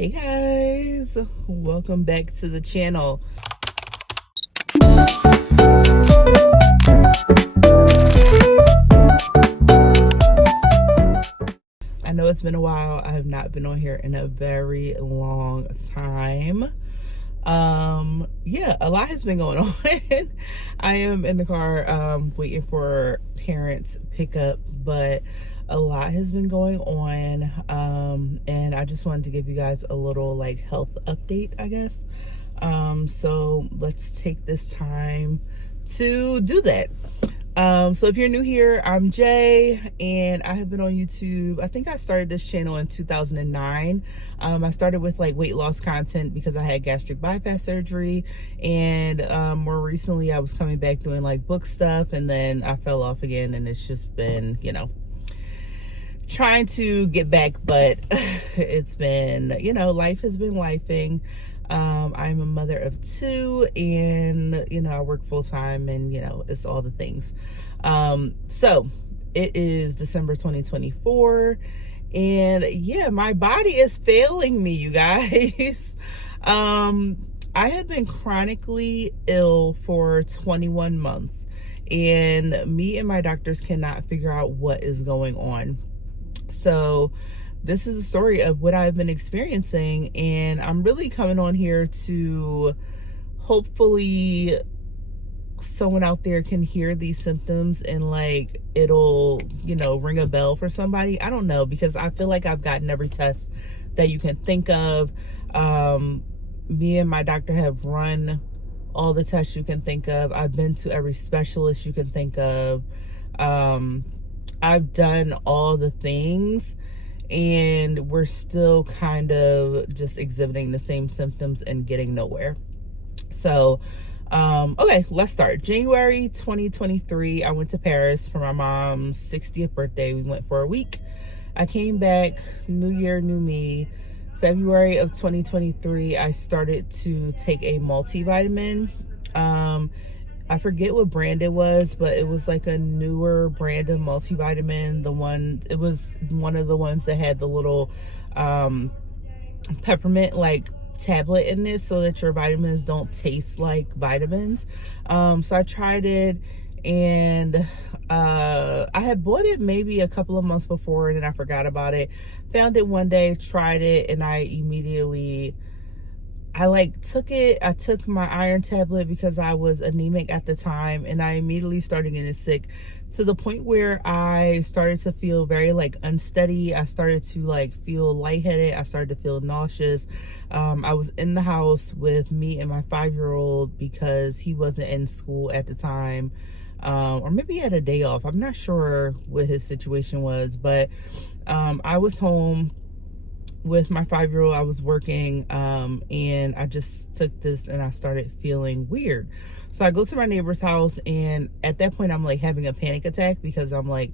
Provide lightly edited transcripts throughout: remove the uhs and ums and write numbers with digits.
Hey guys, welcome back to the channel. I know it's been a while. I have not been on here in a very long time. Yeah, a lot has been going on. I am in the car waiting for parents pickup, but a lot has been going on, and I just wanted to give you guys a little like health update, I guess. So let's take this time to do that. So if you're new here, I'm Jay, and I have been on YouTube. I think I started this channel in 2009. I started with like weight loss content because I had gastric bypass surgery, and more recently I was coming back doing like book stuff, and then I fell off again, and it's just been, trying to get back, but it's been, life has been lifing. I'm a mother of two, and I work full-time, and it's all the things. So it is December 2024, and yeah, my body is failing me, you guys. I have been chronically ill for 21 months, and me and my doctors cannot figure out what is going on. So this is a story of what I've been experiencing, and I'm really coming on here to hopefully someone out there can hear these symptoms and like it'll, ring a bell for somebody. I don't know, because I feel like I've gotten every test that you can think of. Me and my doctor have run all the tests you can think of. I've been to every specialist you can think of. I've done all the things, and we're still kind of just exhibiting the same symptoms and getting nowhere. So, okay, let's start. January 2023, I went to Paris for my mom's 60th birthday. We went for a week. I came back, new year, new me. February of 2023, I started to take a multivitamin. I forget what brand it was, but it was like a newer brand of multivitamin. It was one of the ones that had the little peppermint like tablet in this so that your vitamins don't taste like vitamins. So I tried it, and I had bought it maybe a couple of months before, and then I forgot about it. Found it one day, tried it, and I immediately took it. I took my iron tablet because I was anemic at the time, and I immediately started getting sick to the point where I started to feel very like unsteady. I started to like feel lightheaded. I started to feel nauseous. I was in the house with me and my 5-year-old because he wasn't in school at the time. Or maybe he had a day off. I'm not sure what his situation was, but I was home with my 5-year-old. I was working, and I just took this and I started feeling weird. So I go to my neighbor's house, and at that point I'm like having a panic attack because I'm like,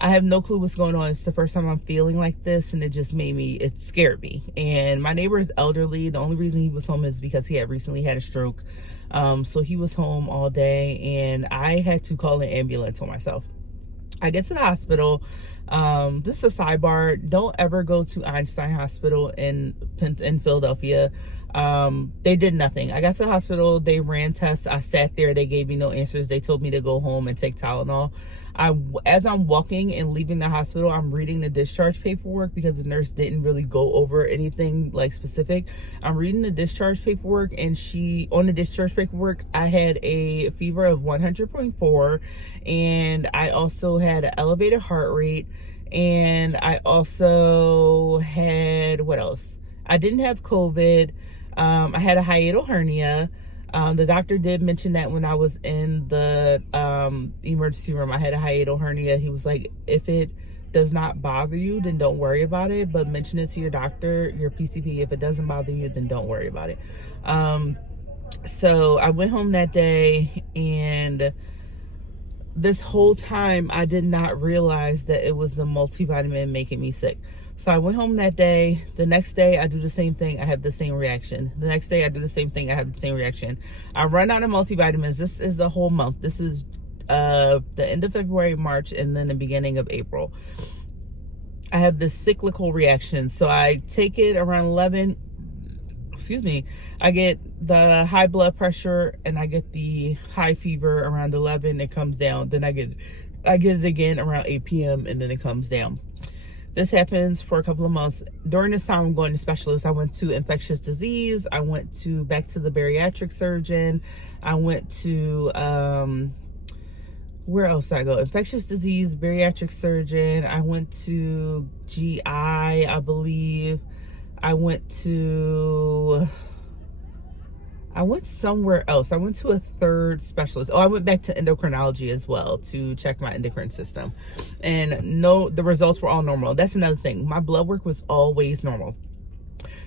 I have no clue what's going on. It's the first time I'm feeling like this, and it scared me. And my neighbor is elderly. The only reason he was home is because he had recently had a stroke. So he was home all day, and I had to call an ambulance on myself. I get to the hospital. This is a sidebar. Don't ever go to Einstein Hospital in Philadelphia. They did nothing. I got to the hospital. They ran tests. I sat there. They gave me no answers. They told me to go home and take Tylenol. As I'm walking and leaving the hospital, I'm reading the discharge paperwork because the nurse didn't really go over anything like specific. I'm reading the discharge paperwork, and on the discharge paperwork, I had a fever of 100.4, and I also had an elevated heart rate, and I also had, what else? I didn't have COVID. I had a hiatal hernia. The doctor did mention that when I was in the emergency room. I had a hiatal hernia. He was like, if it does not bother you, then don't worry about it, but mention it to your doctor, your PCP. If it doesn't bother you, then don't worry about it. So I went home that day, and this whole time I did not realize that it was the multivitamin making me sick. So I went home that day. The next day I do the same thing. I have the same reaction. The next day I do the same thing. I have the same reaction. I run out of multivitamins. This is the whole month. This is the end of February, March, and then the beginning of April. I have this cyclical reaction. So I take it around 11, excuse me, I get the high blood pressure and I get the high fever around 11. It comes down. Then I get it again around 8 p.m. and then it comes down. This happens for a couple of months. During this time, I'm going to specialists. I went to infectious disease. I went back to the bariatric surgeon. I went to, where else did I go? Infectious disease, bariatric surgeon. I went to GI, I believe. I went somewhere else. I went to a third specialist. Oh, I went back to endocrinology as well to check my endocrine system. And no, the results were all normal. That's another thing. My blood work was always normal.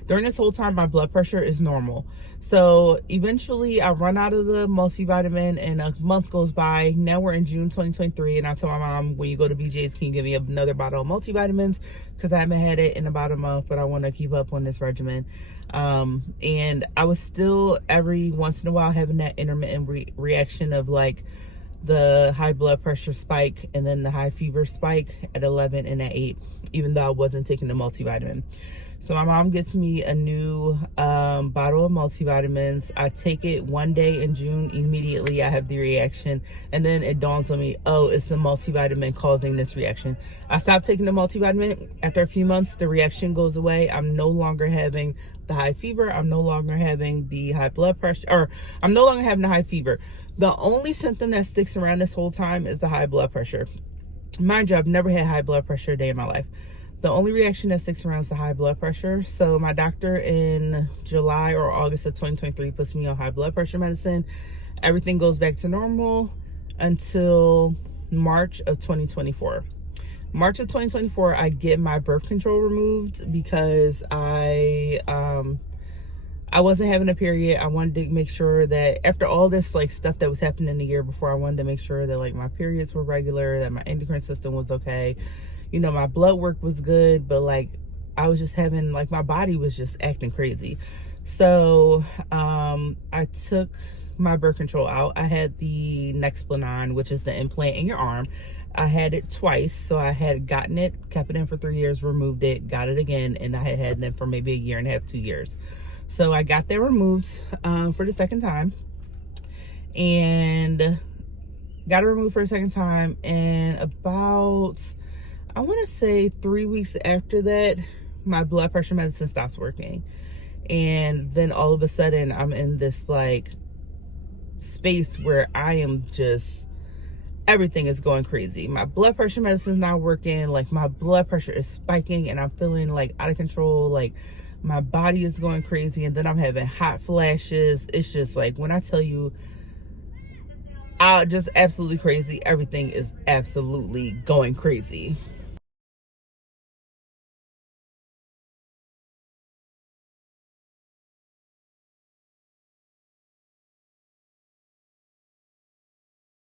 During this whole time, my blood pressure is normal. So eventually I run out of the multivitamin and a month goes by. Now we're in June 2023 and I tell my mom, when you go to BJ's, can you give me another bottle of multivitamins? Because I haven't had it in about a month, but I want to keep up on this regimen. And I was still every once in a while having that intermittent reaction of like the high blood pressure spike and then the high fever spike at 11 and at 8, even though I wasn't taking the multivitamin. So my mom gets me a new bottle of multivitamins. I take it one day in June. Immediately I have the reaction. And then it dawns on me, oh, it's the multivitamin causing this reaction. I stopped taking the multivitamin. After a few months, the reaction goes away. I'm no longer having the high fever. I'm no longer having the high blood pressure, or I'm no longer having the high fever. The only symptom that sticks around this whole time is the high blood pressure. Mind you, I've never had high blood pressure a day in my life. The only reaction that sticks around is the high blood pressure. So my doctor in July or August of 2023 puts me on high blood pressure medicine. Everything goes back to normal until March of 2024. March of 2024, I get my birth control removed because I wasn't having a period. I wanted to make sure that after all this like stuff that was happening the year before, I wanted to make sure that like my periods were regular, that my endocrine system was okay. You know, my blood work was good, but like I was just having, like my body was just acting crazy. So I took my birth control out. I had the Nexplanon, which is the implant in your arm. I had it twice. So I had gotten it, kept it in for 3 years, removed it, got it again, and I had had it for maybe a year and a half, 2 years. So I got that removed for the second time, and got it removed for a second time. And about, I want to say 3 weeks after that, my blood pressure medicine stops working. And then all of a sudden I'm in this like space where I am just, everything is going crazy. My blood pressure medicine is not working. Like my blood pressure is spiking and I'm feeling like out of control. Like my body is going crazy. And then I'm having hot flashes. It's just like, when I tell you, just absolutely crazy. Everything is absolutely going crazy.